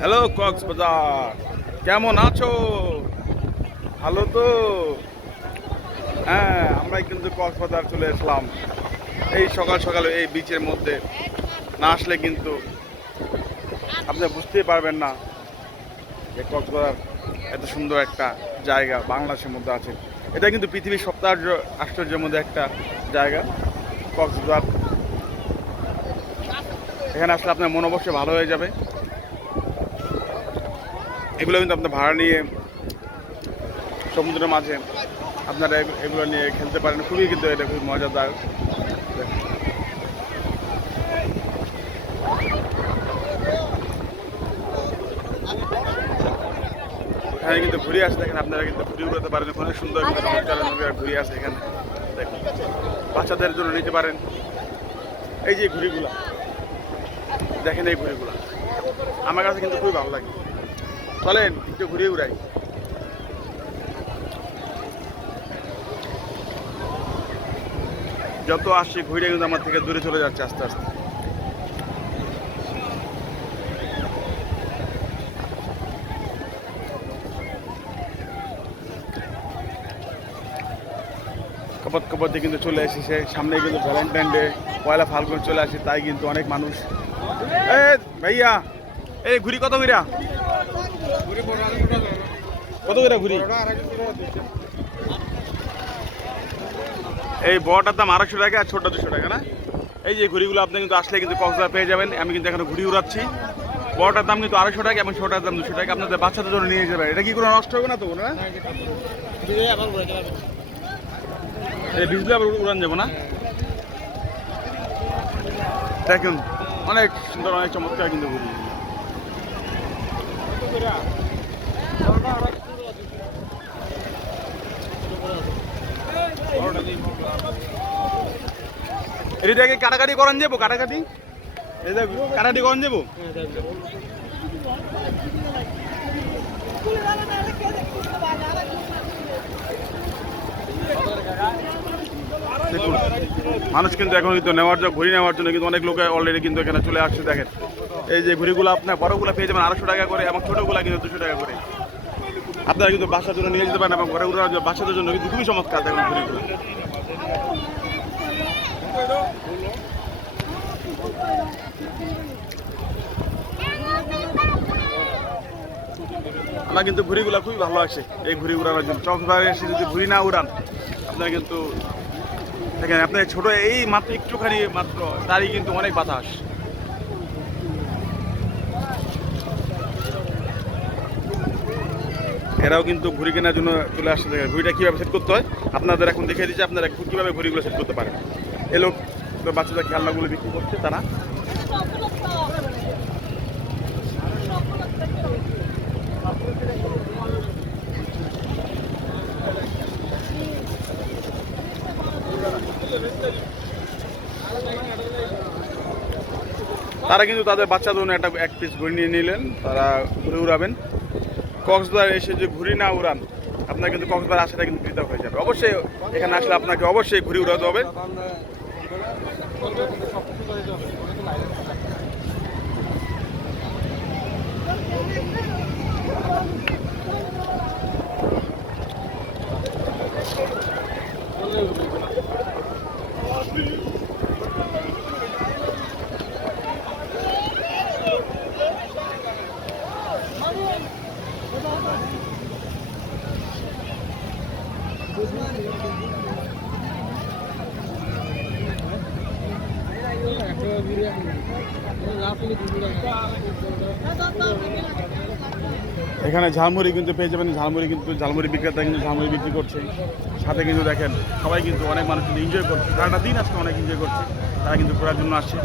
Hello Cox's Bazar, কেমন আছো? ভালো তো? হ্যাঁ, আমরাই কিন্তু কক্সবাজার চলে আসলাম এই সকাল সকালে এই বিচের মধ্যে। না আসলে কিন্তু আপনি বুঝতেই পারবেন না যে কক্সবাজার এত সুন্দর একটা জায়গা বাংলাদেশের মধ্যে আছে। এটা কিন্তু পৃথিবীর সপ্তাহ আশ্চর্যের মধ্যে একটা জায়গা কক্সবাজার। এখানে আসলে আপনার মন অবশ্যই ভালো হয়ে যাবে। এগুলো কিন্তু আপনি ভাড়া নিয়ে সমুদ্রের মাঝে আপনারা এগুলো নিয়ে খেলতে পারেন। খুবই কিন্তু এটা খুব মজাদার। এখানে কিন্তু ঘুরে আসে, দেখেন আপনারা কিন্তু ঘুরে উড়াতে পারেন। অনেক সুন্দর ঘুরে আসে এখানে দেখুন, বাচ্চাদের জন্য নিতে পারেন। এই যে ঘুড়িগুলা দেখেন, এই ঘুড়িগুলা আমার কাছে কিন্তু খুবই ভালো লাগে। চলেন একটু ঘুরে উড়াই। যত আসছে ঘুরে কিন্তু আমার থেকে দূরে চলে যাচ্ছে আস্তে আস্তে। কপত কপতে কিন্তু চলে এসেছে, সামনে কিন্তু ভ্যালেন্টাইন ডে, পয়লা ফাল্গুন চলে আসে, তাই কিন্তু অনেক মানুষ। এ ভাইয়া, এই ঘুরি কত কইরা? কত কইরা ঘুরি? এই বড়টার দাম 250 টাকা আর ছোটটা 200 টাকা না? এই যে ঘুড়িগুলো আপনি কিন্তু আসলে কিন্তু কক্সবাজার পেয়ে যাবেন। আমি কিন্তু এখানে ঘুড়ি উড়াচ্ছি। বড়টার দাম কিন্তু 250 টাকা এবং ছোটটার দাম 200 টাকা। আপনাদের বাচ্চাদের জন্য নিয়ে যাবেন। এটা কি কোনো নষ্ট হবে না তো? না, এই বিজলি আবার উড়ান যাবো না? দেখুন অনেক সুন্দর, অনেক চমৎকার কিন্তু ঘুড়ি। এটাকে কাটাকাটি করান যাবো? কাটাকাটি কাটাকাটি করান যাবো? দেখুন মানুষ কিন্তু এখন কিন্তু নেওয়ার জন্য, ঘুড়ি নেওয়ার জন্য কিন্তু অনেক লোক অলরেডি কিন্তু এখানে চলে আসছে। দেখেন এই যে ঘুড়িগুলো আপনার বড়গুলো পেয়ে যাবেন 250 টাকা করে এবং ছোটোগুলো কিন্তু 200 টাকা করে। আপনারা কিন্তু বাসার জন্য নিয়ে যেতে পারেন এবং ঘরে ঘুরে বাচ্চাদের জন্য কিন্তু খুবই চমৎকার। দেখুন ঘুড়িগুলো আমার কিন্তু ঘুড়িগুলো খুবই ভালো আসে এই ঘুড়ি উড়ানোর জন্য। কক্সবাজারে এসে যদি ঘুড়ি না উড়ান আপনার কিন্তু দেখেন, আপনার ছোট এই মাত্র একটুখানি মাত্র তারই কিন্তু অনেক বাতাস। এরাও কিন্তু ঘুড়ি কেনার জন্য চলে আসছে। দেখেন ঘুড়িটা কীভাবে সেট করতে হয় আপনাদের এখন দেখিয়ে দিচ্ছে, আপনারা কীভাবে ঘুড়িগুলো সেট করতে পারেন। এ লোক বাচ্চাদের খেলনাগুলো বিক্রি করছে তারা। তারা কিন্তু তাদের বাচ্চাদের জন্য এক পিস ঘুড়ি নিয়ে নিলেন, তারা ঘুরে উড়াবেন। কক্সবাজার এসে যে ঘুড়ি না উড়ান আপনার কিন্তু কক্সবাজার আসাটা কিন্তু বৃথা হয়ে যাবে। অবশ্যই এখানে আসলে আপনাকে অবশ্যই ঘুড়ি উড়াতে হবে। এখানে ঝালমুড়ি কিন্তু পেয়ে যাবেন। ঝালমুড়ি বিক্রেতা কিন্তু ঝালমুড়ি বিক্রি করছে। সাথে কিন্তু দেখেন সবাই কিন্তু অনেক মানুষ কিন্তু এনজয় করছে, সারাটা দিন আজকে অনেক এনজয় করছে। তারা কিন্তু ঘোরার জন্য আসছে।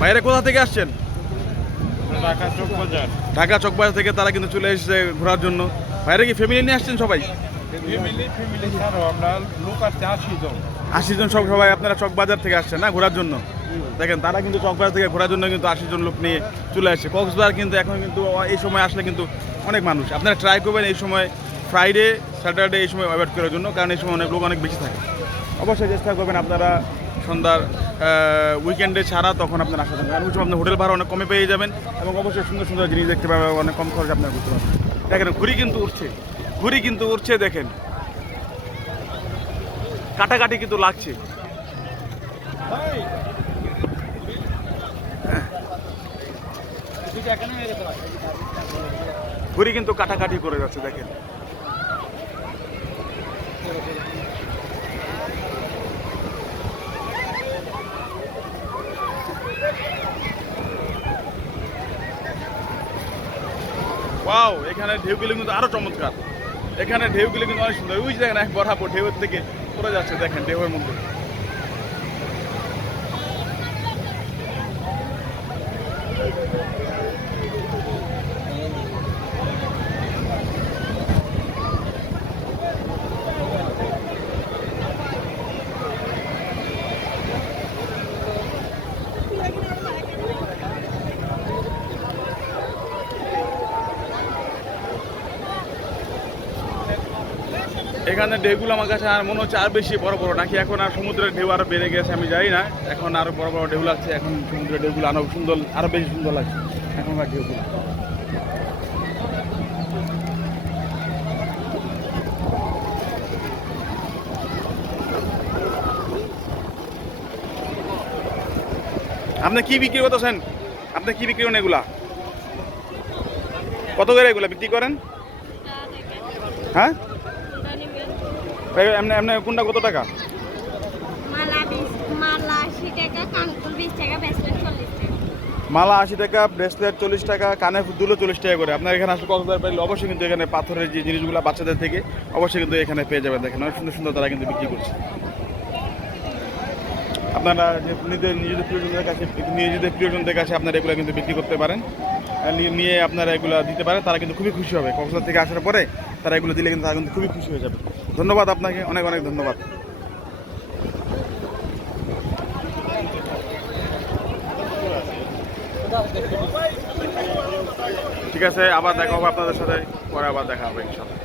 বাইরে কোথা থেকে আসছেন? ঢাকা চকবাজার থেকে তারা কিন্তু চলে এসেছে ঘোরার জন্য। বাইরে কি ফ্যামিলি নিয়ে আসছেন সবাই? 80 জন সবাই আপনারা চকবাজার থেকে আসছেন না ঘোরার জন্য? দেখেন তারা কিন্তু চকবাজার থেকে ঘোরার জন্য কিন্তু 80 জন লোক নিয়ে চলে আসছে কক্সবাজার। কিন্তু এখন কিন্তু এই সময় আসলে কিন্তু অনেক মানুষ। আপনারা ট্রাই করবেন এই সময়, ফ্রাইডে স্যাটারডে এই সময় অ্যাভয়েড করার জন্য, কারণ এই সময় অনেক লোক অনেক বেশি থাকে। অবশ্যই চেষ্টা করবেন আপনারা সন্ধ্যার উইকেন্ডে ছাড়া তখন আপনার আসা যাবেন, কারণ আপনার হোটেল ভাড়া অনেক কমে পেয়ে যাবেন এবং অবশ্যই সুন্দর সুন্দর জিনিস দেখতে পাবেন, অনেক কম খরচে আপনার করতে পারবেন। দেখেন ঘুড়ি কিন্তু উঠছে, ঘুড়ি কিন্তু উঠছে, দেখেন কাটাকাটি কিন্তু লাগছে। ঘুড়ি কিন্তু কাটাকাটি করে যাচ্ছে, দেখেন। ওয়াও, এখানে ঢেউগুলো কিন্তু আরো চমৎকার, এখানে ঢেউগুলো কিন্তু অনেক সুন্দর। ওই যে দেখেন এক বরাবর ঢেউয়ের থেকে পড়ে যাচ্ছে, দেখেন ঢেউয়ের মধ্যে। এখানে ঢেউগুলো আমার কাছে আর মনে হচ্ছে আর বেশি বড় বড়, নাকি এখন আর সমুদ্রের ঢেউ আরো বেড়ে গেছে আমি জানি না, এখন আরো বড় বড় ঢেউ লাগছে, এখন সমুদ্রের ঢেউগুলো আরো সুন্দর, আরো বেশি সুন্দর লাগছে এখনকার ঢেউগুলো। আপনি কি বিক্রি করতেছেন? আপনি কি বিক্রি করেন এগুলা? কত করে এগুলা বিক্রি করেন? হ্যাঁ, এমনি এমনি কোনটা কত টাকা? মালা 80 টাকা, ব্রেসলেট 40 টাকা, কানে দুলো 40 টাকা করে। আপনার এখানে আসলে কক্সবাজার পাইলে অবশ্যই কিন্তু এখানে পাথরের যে জিনিসগুলো বাচ্চাদের থেকে অবশ্যই কিন্তু এখানে পেয়ে যাবেন। দেখেন অনেক সুন্দর সুন্দর তারা কিন্তু বিক্রি করছে। আপনারা যে নিজেদের প্রিয়জনদের কাছে আপনারা এগুলো কিন্তু বিক্রি করতে পারেন, নিয়ে আপনারা এগুলো দিতে পারেন, তারা কিন্তু খুবই খুশি হবে। কক্সবাজার থেকে আসার পরে তারা এগুলো দিলে কিন্তু তারা কিন্তু খুবই খুশি হয়ে যাবে। ধন্যবাদ আপনাকে, অনেক অনেক ধন্যবাদ। ঠিক আছে, আবার দেখা হবে আপনাদের সাথে, পরে আবার দেখা হবে ইনশাআল্লাহ।